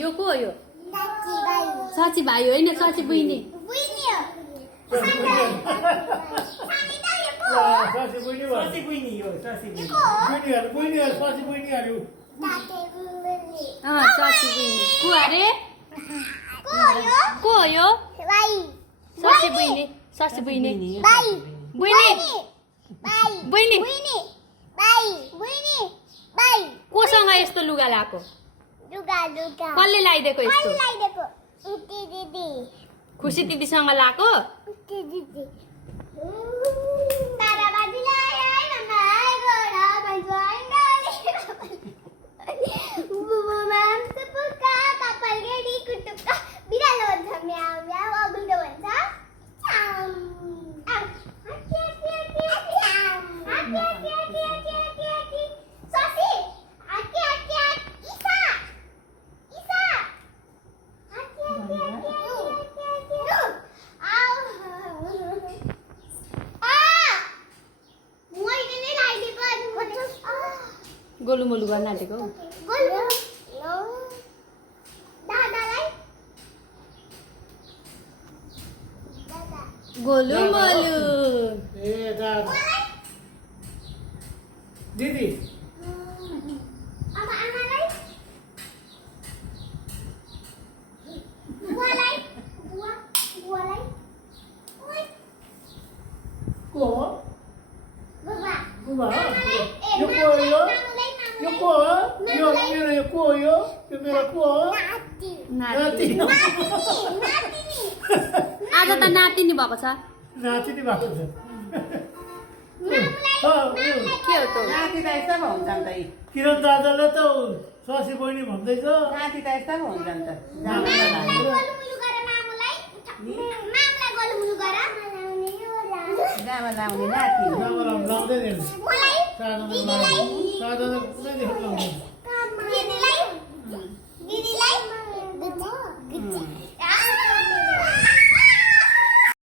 यो को हो यो साची भाइ होइन साची बहिनी साची बहिनी को अरे को हो यो साची बहिनी बहिनी कोसँग यस्तो लुगा लाएको कसले लगाइदिएको यस्तो खुसी दिदीसँग लाएको गोलुमोलु गर्न आँटेको गोलुमोलु दिदी आज त नातिनी भएको छ नातिनी भएको छ के हो त नाति त यस्तो पो हुन्छ नि त यी। किरण दादाले त ससी बहिनी भन्दैछ नाति त यस्तो पो हुन्छ नि त जामा लाउने नाति लाउँदैन साधना कुनै देख्नु